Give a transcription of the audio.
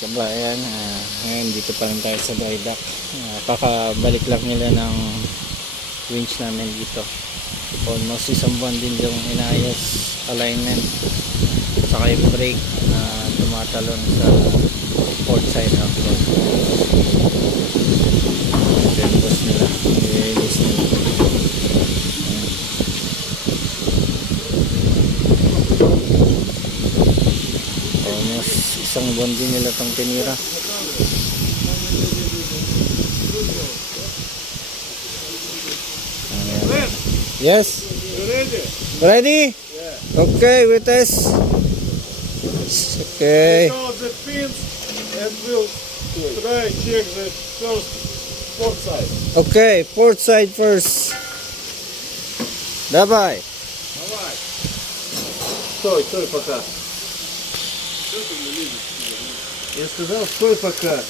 kabayan, ngayon dito pa rin tayo sa dry dock. Kakabalik lang nila ng winch namin dito. Almost isang buwan din yung inayos alignment saka yung brake na tumatalon sa port side of load. Ito yung boss nila, i-release nila. Almost isang buwan din nila itong tinira. Yes. Ready? Ready? Yeah. Okay, we test. Okay. Take out the pins and we'll try check the first port side. Okay, port side first. Давай. Давай. Стой пока. Я сказал, стой пока.